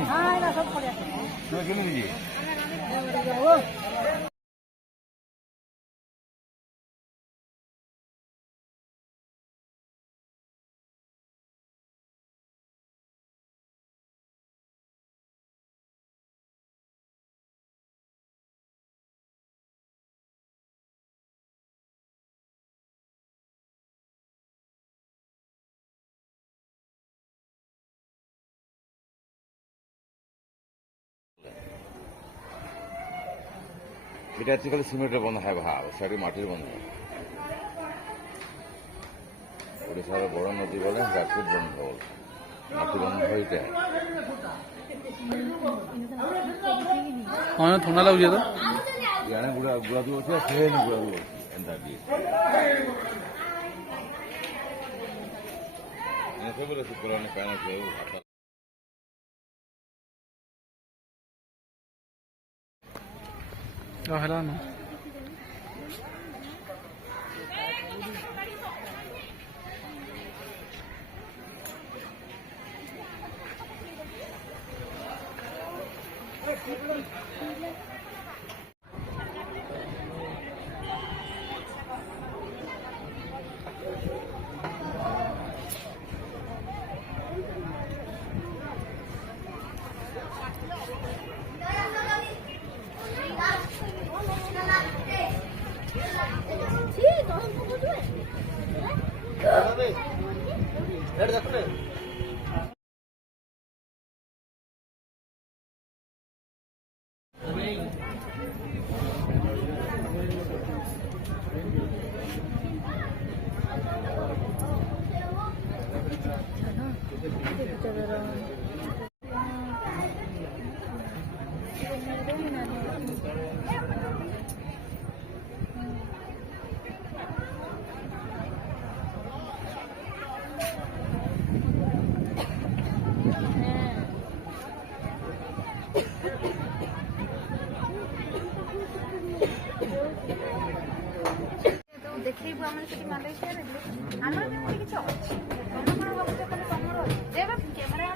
हाँ ये सब पड़े तो क्यों नहीं जी এটা হচ্ছে খালি সিমেন্টের বন্ধ হয় ভাব সাইডে মাটির বন্ধ ওড়িশার বড় নদী বলে রাজপুত বন্ধ বলে মাটি বন্ধ হইতে हाँ थोड़ा लग जाता यानी गुड़ा गुड़ा भी होती है फिर नहीं गुड़ा भी होती है अंदर भी ये सब बोले पुराने कहना चाहिए हला ना ଦେଖେଇବୁ ଆମର ସେଠି ମାଲେସିଆ ରେ ଆମର ବି ଗୋଟେ କିଛି ଅଛି ତମେ କଣ ଭାବୁଛ ଖାଲି ତମର ଯେ ବା କ୍ୟାମେରା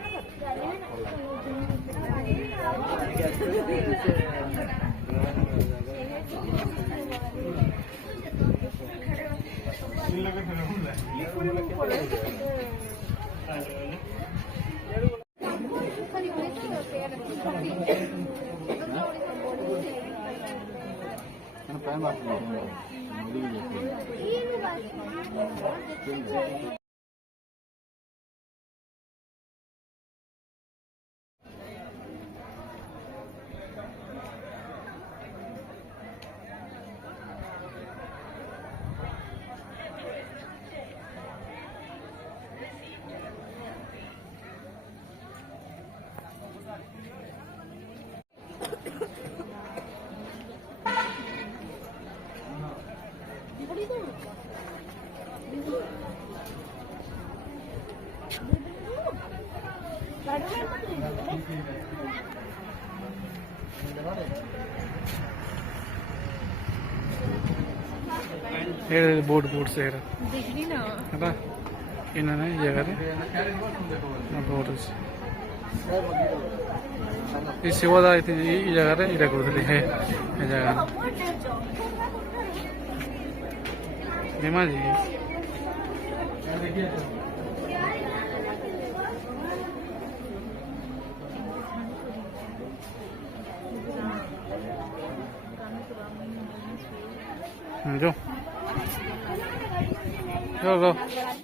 बोर्ड बोर्ड से देखनी ना है इन्होंने जगह बोर्ड ये सेवादा ये जगह इटा करूँ है जगह हेमा जी जो go go